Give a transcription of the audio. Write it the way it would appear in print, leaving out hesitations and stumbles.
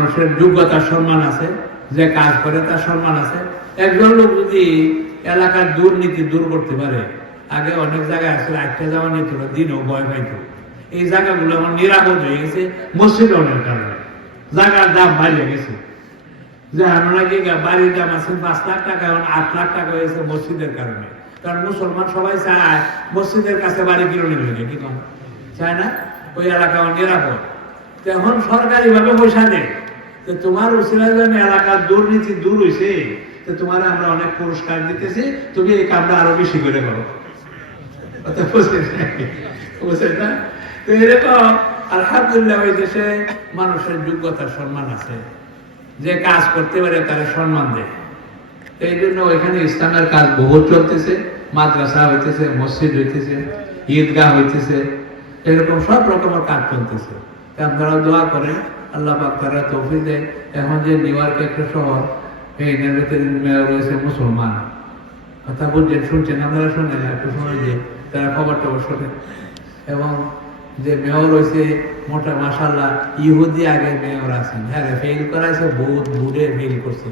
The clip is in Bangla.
মানুষের যোগ্যতার সম্মান আছে, যে কাজ করে তার সম্মান আছে। একজন লোক যদি এলাকার দুর্নীতি দূর করতে পারে, আগে অনেক জায়গায় আসলে একটা যাওয়া নিত দিনও ভয় পাইত, এই জায়গাগুলো আমার নিরাপদ হয়ে গেছে মসজিদ অনেক কারণে। জায়গার দাম বাইরে গেছে, যে আমরা কি বাড়ির দাম আছে 5 লাখ টাকা, এখন 8 লাখ টাকা হয়েছে মসজিদের কারণে। কারণ মুসলমান সবাই চায় মসজিদের কাছে বাড়ি কিনে নেবে, কি কম চায় না, ওই এলাকা আমার নিরাপদ। এখন সরকারি ভাবে পয়সা দেয়, তো তোমার উসিলায় এলাকার দুর্নীতি দূর হয়েছে, তো তোমার আমরা অনেক পুরস্কার দিতেছি, তুমি এই কামটা আরো বেশি করে করো। বুঝছেন না? তো এরকম আলহামদুলিল্লাহ ওই দেশে মানুষের যোগ্যতার সম্মান আছে, যে কাজ করতে পারে তারা সম্মান দেয়। এই জন্য ওইখানে ইসলামের কাজ বহু চলতেছে, মাদ্রাসা হইতেছে, মসজিদ হইতেছে, ঈদগাহ হইতেছে, এরকম সব রকমের কাজ চলতেছে। আপনারা দোয়া করেন আল্লাহ পাক তারা তৌফিক দেয়। এখন যে নিউ ইয়র্ক একটা শহর, এই মেয়র রয়েছে মুসলমান, কথা বুঝছেন, শুনছেন, আপনারা শুনেন একটু সময় যে তারা খবর টবর শোনেন। এবং যে মেয়র হয়েছে মোটা মাশাআল্লাহ ইহুদি আগে মেয়র আছেন, হ্যাঁ ফেল করাইছে, বহুত বুড়ে ফেল করছে।